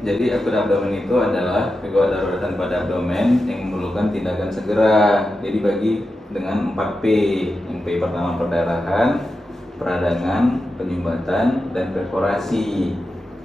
Jadi akut abdomen itu adalah gangguan daruratan pada abdomen yang memerlukan tindakan segera. Jadi bagi dengan 4P. Yang P pertama perdarahan, peradangan, penyumbatan, dan perforasi.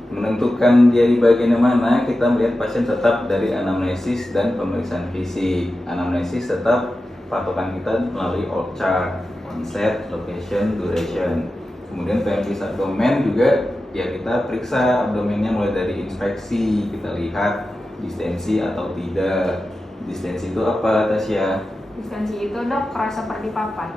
Menentukan dia di bagian mana, kita melihat pasien tetap dari anamnesis dan pemeriksaan fisik. Anamnesis tetap patokan kita melalui org chart, onset, location, duration. Kemudian pelvis abdomen juga ya kita periksa abdomennya mulai dari inspeksi, kita lihat distensi atau tidak. Distensi itu apa, Tasya? Distensi itu dok kerasa seperti papan.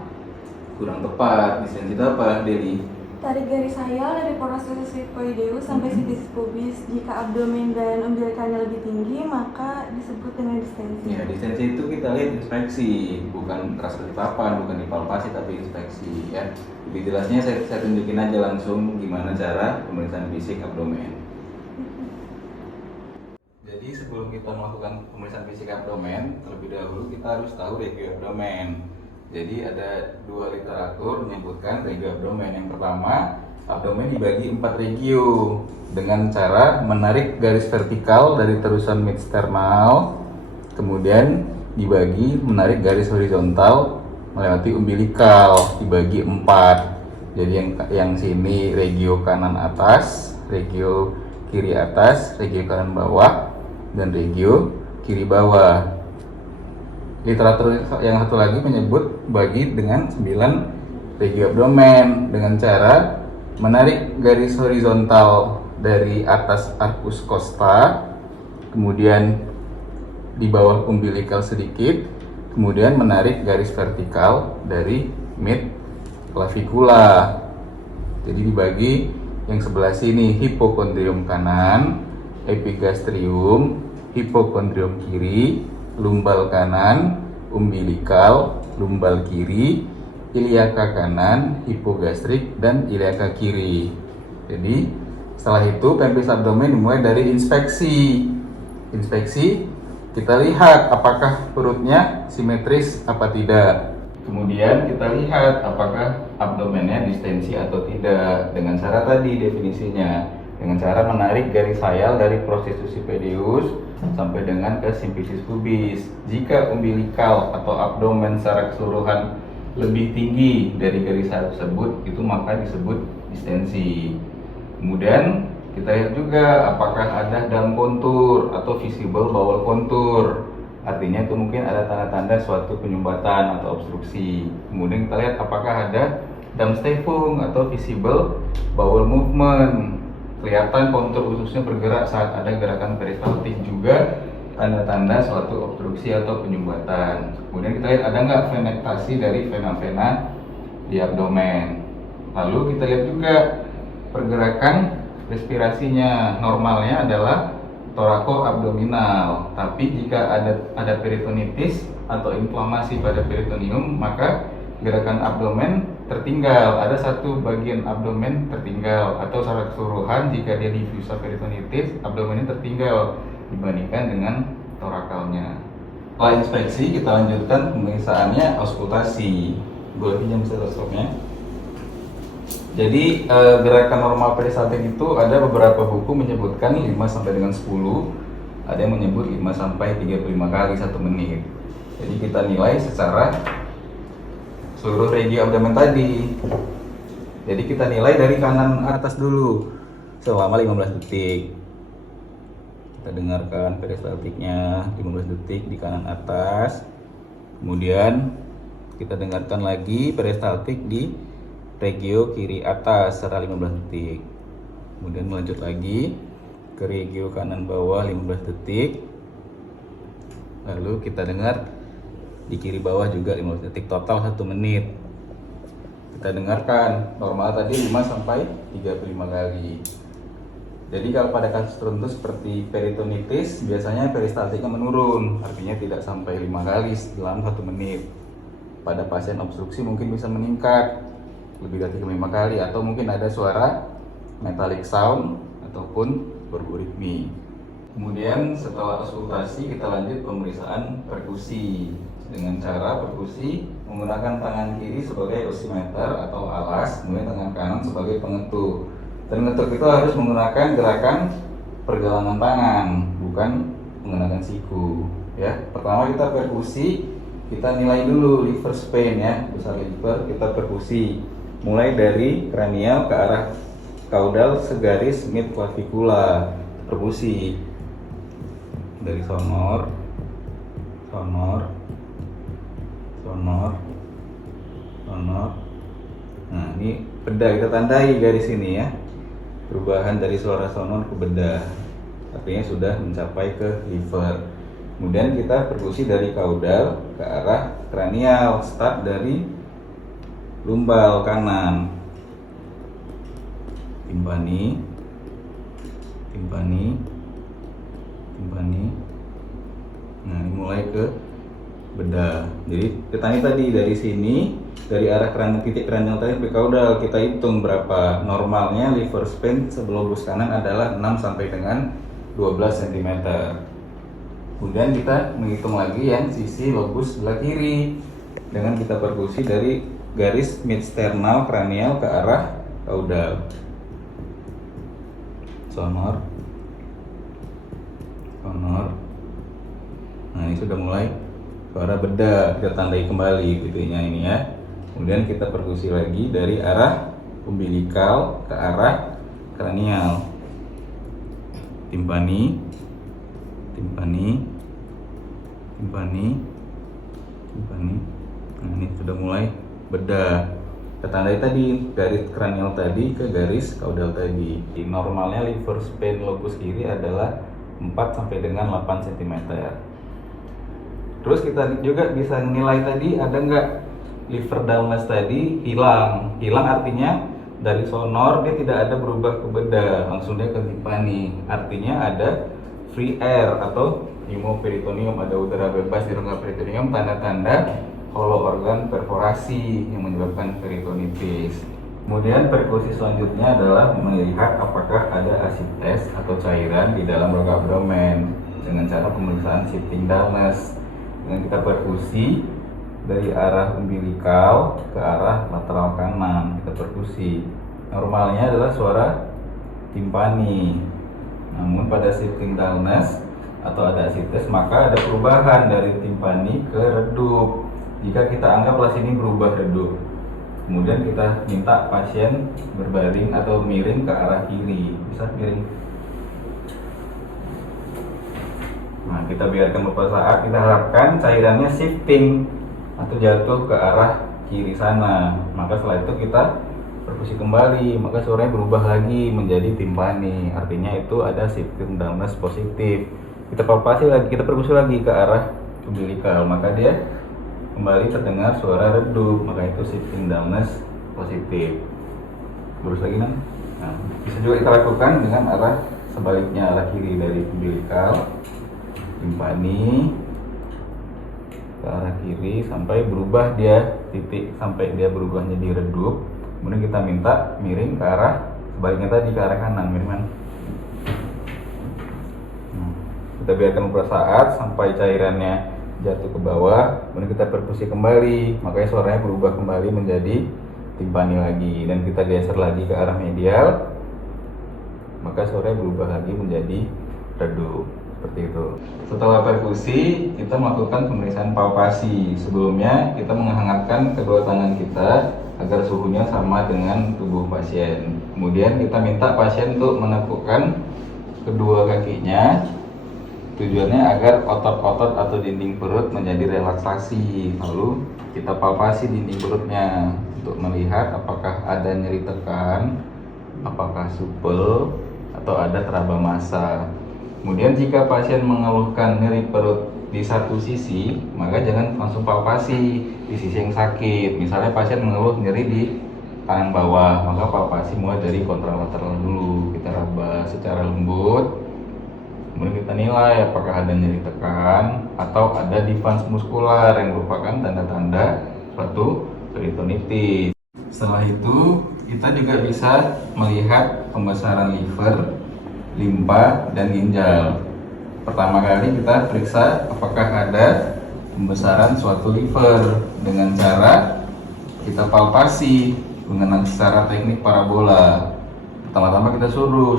Kurang tepat. Distensi itu apa, Deli? Tarik garis sayal dari porositas sifoideus sampai sifisis pubis. Jika abdomen dan umbilikanya lebih tinggi, maka disebut dengan distensi. Ya, distensi itu kita lihat inspeksi, bukan kerasa di papan, bukan dipalpasi, tapi inspeksi ya. Lebih jelasnya saya tunjukin aja langsung gimana cara pemeriksaan fisik abdomen. Jadi sebelum kita melakukan pemeriksaan fisik abdomen, terlebih dahulu kita harus tahu regio abdomen. Jadi ada 2 literatur menyebutkan regio abdomen. Yang pertama, abdomen dibagi 4 regio dengan cara menarik garis vertikal dari terusan midsternal, kemudian dibagi menarik garis horizontal melewati umbilikal, dibagi 4. Jadi yang sini regio kanan atas, regio kiri atas, regio kanan bawah, dan regio kiri bawah. Literatur yang satu lagi menyebut bagi dengan 9 regio abdomen dengan cara menarik garis horizontal dari atas arcus costa, kemudian di bawah umbilikal sedikit, kemudian menarik garis vertikal dari mid clavicula. Jadi dibagi yang sebelah sini hipokondrium kanan, epigastrium, hipokondrium kiri, lumbal kanan, umbilikal, lumbal kiri, iliaka kanan, hipogastrik, dan iliaka kiri. Jadi setelah itu pelvis abdomen dimulai dari inspeksi. Inspeksi kita lihat apakah perutnya simetris apa tidak. Kemudian kita lihat apakah abdomennya distensi atau tidak dengan cara tadi definisinya, dengan cara menarik garis sayal dari processus sipedeus sampai dengan ke simfisis pubis. Jika umbilikal atau abdomen secara keseluruhan lebih tinggi dari garis sayal tersebut, itu maka disebut distensi. Kemudian kita lihat juga apakah ada dam kontur atau visible bowel kontur. Artinya itu mungkin ada tanda-tanda suatu penyumbatan atau obstruksi. Kemudian kita lihat apakah ada dam stefung atau visible bowel movement. Kelihatan kontur ususnya bergerak saat ada gerakan peristaltik, juga tanda-tanda suatu obstruksi atau penyumbatan. Kemudian kita lihat ada nggak venektasi dari vena-vena di abdomen. Lalu kita lihat juga pergerakan respirasinya. Normalnya adalah torakoabdominal, tapi jika ada peritonitis atau inflamasi pada peritoneum, maka gerakan abdomen tertinggal. Ada satu bagian abdomen tertinggal, atau secara keseluruhan jika dia diffusa peritonitis, abdomennya tertinggal dibandingkan dengan torakalnya. Setelah inspeksi, kita lanjutkan pemeriksaannya auskultasi. Boleh pinjam stetoskopnya? Jadi gerakan normal peristaltik itu ada beberapa buku menyebutkan 5 sampai dengan 10, ada yang menyebut 5 sampai 35 kali 1 menit. Jadi kita nilai secara seluruh regi abdomen tadi. Jadi kita nilai dari kanan atas dulu selama 15 detik. Kita dengarkan peristaltiknya 15 detik di kanan atas. Kemudian kita dengarkan lagi peristaltik di regio kiri atas secara 15 detik. Kemudian melanjut lagi ke regio kanan bawah 15 detik. Lalu kita dengar di kiri bawah juga 15 detik, total 1 menit. Kita dengarkan normal tadi 5 sampai 35 kali. Jadi kalau pada kasus tertentu seperti peritonitis, biasanya peristaltiknya menurun, artinya tidak sampai 5 kali dalam 1 menit. Pada pasien obstruksi mungkin bisa meningkat lebih dari 5 kali, atau mungkin ada suara metallic sound ataupun berburitmi. Kemudian setelah auskultasi kita lanjut pemeriksaan perkusi dengan cara perkusi menggunakan tangan kiri sebagai osimeter atau alas, kemudian tangan kanan sebagai pengetuk. Dan pengetuk itu harus menggunakan gerakan pergelangan tangan, bukan menggunakan siku. Ya, pertama kita perkusi, kita nilai dulu liver span ya, besar liver kita perkusi, mulai dari kranial ke arah kaudal segaris mid clavicula, perkusi dari sonor, sonor, sonor, sonor. Nah ini bedah, kita tandai garis ini ya, perubahan dari suara sonor ke bedah, artinya sudah mencapai ke liver. Kemudian kita perkusi dari kaudal ke arah kranial, start dari lumbal kanan, timpani, timpani, timpani. Nah ini mulai ke bedah. Jadi kita tadi dari sini, dari arah titik kranial tadi sampai kaudal, kita hitung berapa. Normalnya liver span sebelum lobus kanan adalah 6 sampai dengan 12 cm. Kemudian kita menghitung lagi yang sisi lobus sebelah kiri dengan kita perkusi dari garis midsternal kranial ke arah kaudal. Sonor, sonor. Nah ini sudah mulai suara bedah, kita tandai kembali titiknya ini ya. Kemudian kita perkusi lagi dari arah umbilikal ke arah kranial, timpani, timpani, timpani, timpani. Nah ini sudah mulai bedah. Kita tandai tadi garis kranial tadi ke garis kaudal tadi. Normalnya liver span lobus kiri adalah 4 sampai dengan 8 cm. Terus kita juga bisa nilai tadi ada nggak liver dullness tadi hilang. Hilang artinya dari sonor dia tidak ada berubah ke bedah, langsung dia ke timpani. Artinya ada free air atau pneumoperitoneum, ada udara bebas di rongga peritoneum, tanda-tanda kalau organ perforasi yang menyebabkan peritonitis. Kemudian perkusi selanjutnya adalah melihat apakah ada asites atau cairan di dalam rongga abdomen dengan cara pemeriksaan shifting dullness. Dengan kita perkusi dari arah umbilikal ke arah lateral kanan, kita perkusi. Normalnya adalah suara timpani. Namun pada shifting dullness atau ada asites maka ada perubahan dari timpani ke redup. Jika kita anggaplah sini berubah redup, kemudian kita minta pasien berbaring atau miring ke arah kiri, bisa miring. Nah kita biarkan beberapa saat, kita harapkan cairannya shifting atau jatuh ke arah kiri sana. Maka setelah itu kita perkusi kembali, maka suaranya berubah lagi menjadi timpani, artinya itu ada shifting dullness positif. Kita palpasi lagi, kita perkusi lagi ke arah umbilikal, maka dia kembali terdengar suara redup, maka itu shifting dullness positif. Lurus lagi Nan. Nah, bisa juga kita lakukan dengan arah sebaliknya, arah kiri dari umbilikal, timpani ke arah kiri sampai berubah dia titik, sampai dia berubah jadi redup. Kemudian kita minta miring ke arah sebaliknya tadi, ke arah kanan, miring. Kita biarkan beberapa saat sampai cairannya jatuh ke bawah, kemudian kita perkusi kembali, makanya suaranya berubah kembali menjadi timpani lagi, dan kita geser lagi ke arah medial, maka suaranya berubah lagi menjadi redup, seperti itu. Setelah perkusi, kita melakukan pemeriksaan palpasi. Sebelumnya kita menghangatkan kedua tangan kita agar suhunya sama dengan tubuh pasien. Kemudian kita minta pasien untuk menekukkan kedua kakinya. Tujuannya agar otot-otot atau dinding perut menjadi relaksasi. Lalu kita palpasi dinding perutnya untuk melihat apakah ada nyeri tekan, apakah supel, atau ada teraba massa. Kemudian jika pasien mengeluhkan nyeri perut di satu sisi, maka jangan langsung palpasi di sisi yang sakit. Misalnya pasien mengeluh nyeri di kanan bawah, maka palpasi mulai dari kontralateral dulu. Kita raba secara lembut. Kemudian kita nilai apakah ada nyeri tekan atau ada defense muskular yang merupakan tanda-tanda suatu peritonitis. Setelah itu kita juga bisa melihat pembesaran liver, limpa, dan ginjal. Pertama kali kita periksa apakah ada pembesaran suatu liver dengan cara kita palpasi menggunakan secara teknik parabola. Pertama-tama kita suruh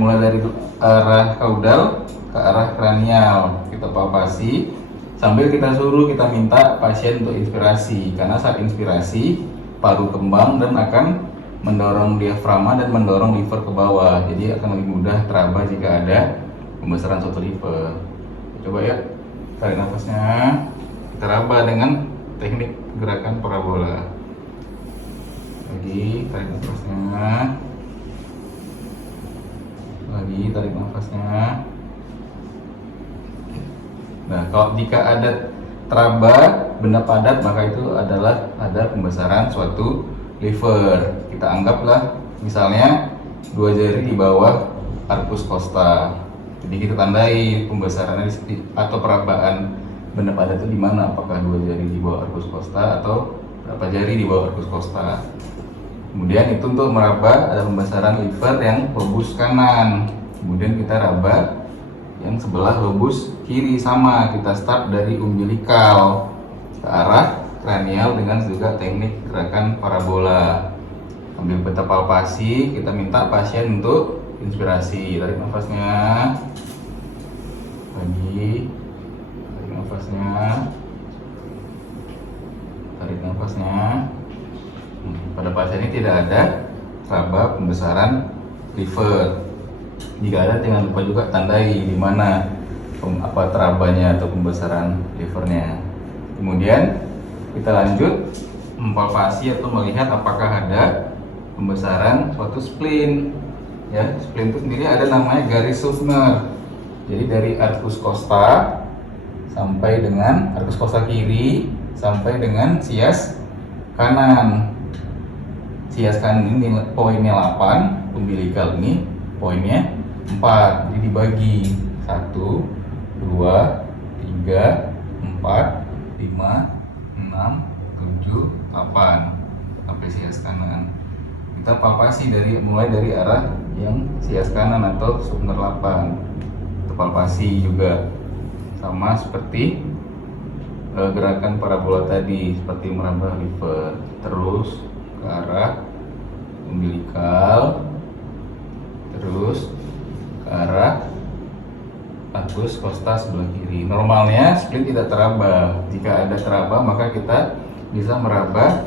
mulai dari arah kaudal ke arah kranial, kita palpasi sambil kita suruh, kita minta pasien untuk inspirasi, karena saat inspirasi paru kembang dan akan mendorong diafragma dan mendorong liver ke bawah, jadi akan lebih mudah teraba jika ada pembesaran suatu liver. Coba ya, tarik nafasnya, kita raba dengan teknik gerakan parabola. Lagi tarik nafasnya, lagi tarik nafasnya. Nah, kalau jika ada teraba benda padat, maka itu adalah ada pembesaran suatu liver. Kita anggaplah misalnya 2 jari di bawah arcus costa. Jadi kita tandai pembesarannya atau perabaan benda padat itu di mana? Apakah 2 jari di bawah arcus costa atau berapa jari di bawah arcus costa? Kemudian itu untuk meraba ada pembesaran liver yang lobus kanan. Kemudian kita raba yang sebelah lobus kiri, sama, kita start dari umbilikal ke arah kranial dengan juga teknik gerakan parabola. Ambil peta palpasi, kita minta pasien untuk inspirasi. Tarik nafasnya, lagi tarik nafasnya, tarik nafasnya. Pada pasien ini tidak ada teraba pembesaran liver. Jika ada, jangan lupa juga tandai di mana terabanya atau pembesaran livernya. Kemudian kita lanjut mempalpasi atau melihat apakah ada pembesaran suatu spleen. Ya, spleen itu sendiri ada namanya garis Suffner. Jadi dari arcus costa sampai dengan arcus costa kiri sampai dengan sias kanan. Sias kanan ini poinnya 8, umbilikal ini poinnya 4, jadi dibagi 1, 2, 3, 4, 5, 6, 7, 8 sampai sias kanan. Kita palpasi mulai dari arah yang sias kanan atau Suffner 8. Kita palpasi juga sama seperti gerakan parabola tadi, seperti meraba liver, terus ke arah umbilikal, terus ke arah arcus costa sebelah kiri. Normalnya spleen tidak teraba. Jika ada teraba, maka kita bisa meraba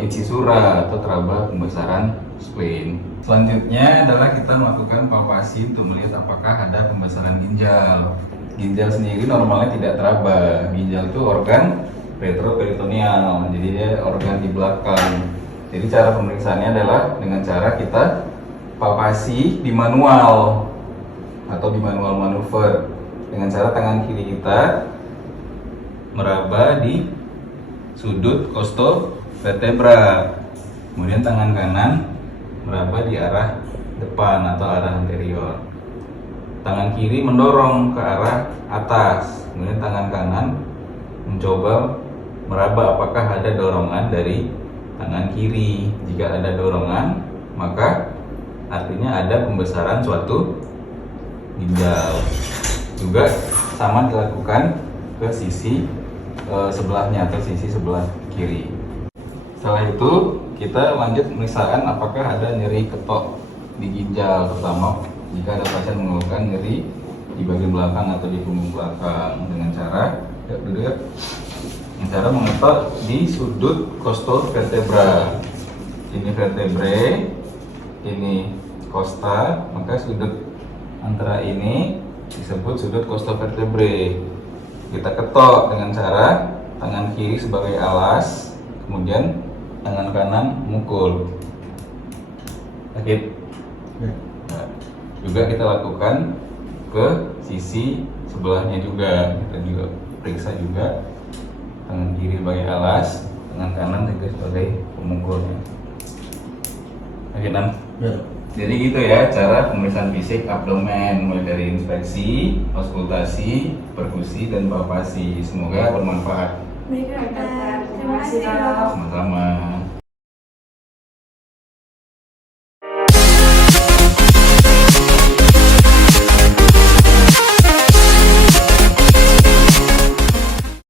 incisura atau teraba pembesaran spleen. Selanjutnya adalah kita melakukan palpasi untuk melihat apakah ada pembesaran ginjal. Ginjal sendiri normalnya tidak teraba. Ginjal itu organ retroperitoneal, jadi dia organ di belakang. Jadi cara pemeriksaannya adalah dengan cara kita palpasi di manual atau di manual manuver dengan cara tangan kiri kita meraba di sudut costovertebra, kemudian tangan kanan meraba di arah depan atau arah anterior. Tangan kiri mendorong ke arah atas, kemudian tangan kanan mencoba meraba apakah ada dorongan dari tangan kiri. Jika ada dorongan, maka artinya ada pembesaran suatu ginjal. Juga sama dilakukan ke sisi sebelahnya atau sisi sebelah kiri. Setelah itu kita lanjut pemeriksaan apakah ada nyeri ketok di ginjal, terutama jika ada pasien mengeluhkan nyeri di bagian belakang atau di punggung belakang, dengan cara mengetok di sudut costovertebra. Ini vertebrae, ini costa, maka sudut antara ini disebut sudut costovertebrae. Kita ketok dengan cara tangan kiri sebagai alas, kemudian tangan kanan mukul. Sakit? Nah, juga kita lakukan ke sisi sebelahnya juga. Kita juga periksa juga tangan kiri sebagai alas, tangan kanan juga sebagai pemukulnya. Oke, Nan? Ya. Jadi gitu ya cara pemeriksaan fisik abdomen, mulai dari inspeksi, auskultasi, perkusi, dan palpasi. Semoga bermanfaat. Baik, dokter. Terima kasih, dok. Sama-sama.